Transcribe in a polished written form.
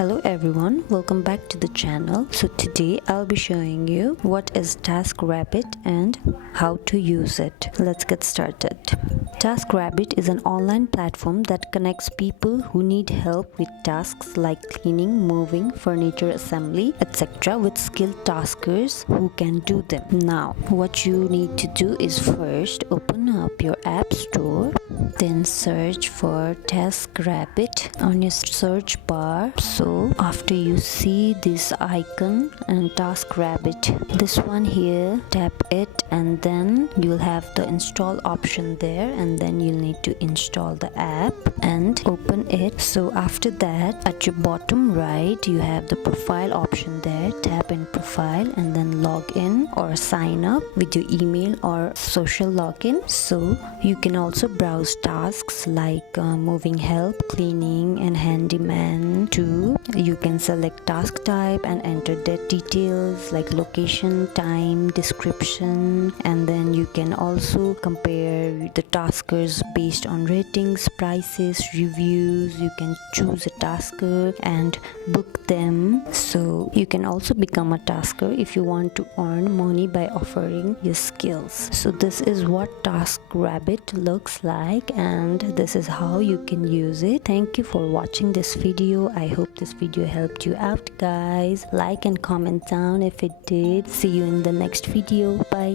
Hello everyone, welcome back to the channel. So today I'll be showing you what is TaskRabbit and how to use it. Let's get started. TaskRabbit is an online platform that connects people who need help with tasks like cleaning, moving, furniture assembly, etc. with skilled taskers who can do them. Now, what you need to do is first open up your app store, then search for TaskRabbit on your search bar. So after you see this icon and TaskRabbit, this one here, tap it and then you'll have the install option there, and then you'll need to install the app and open it. So after that, at your bottom right you have the profile option there. Tap in profile and then log in or sign up with your email or social login. So you can also browse tasks like moving help, cleaning and handyman too. You can select task type and enter the details like location, time, description, and then you can also compare the taskers based on ratings, prices, reviews. You can choose a tasker and book them. So you can also become a tasker if you want to earn money by offering your skills. So this is what TaskRabbit looks like, and this is how you can use it. Thank you for watching this video. I hope this video helped you out, guys. Like and comment down if it did. See you in the next video. Bye.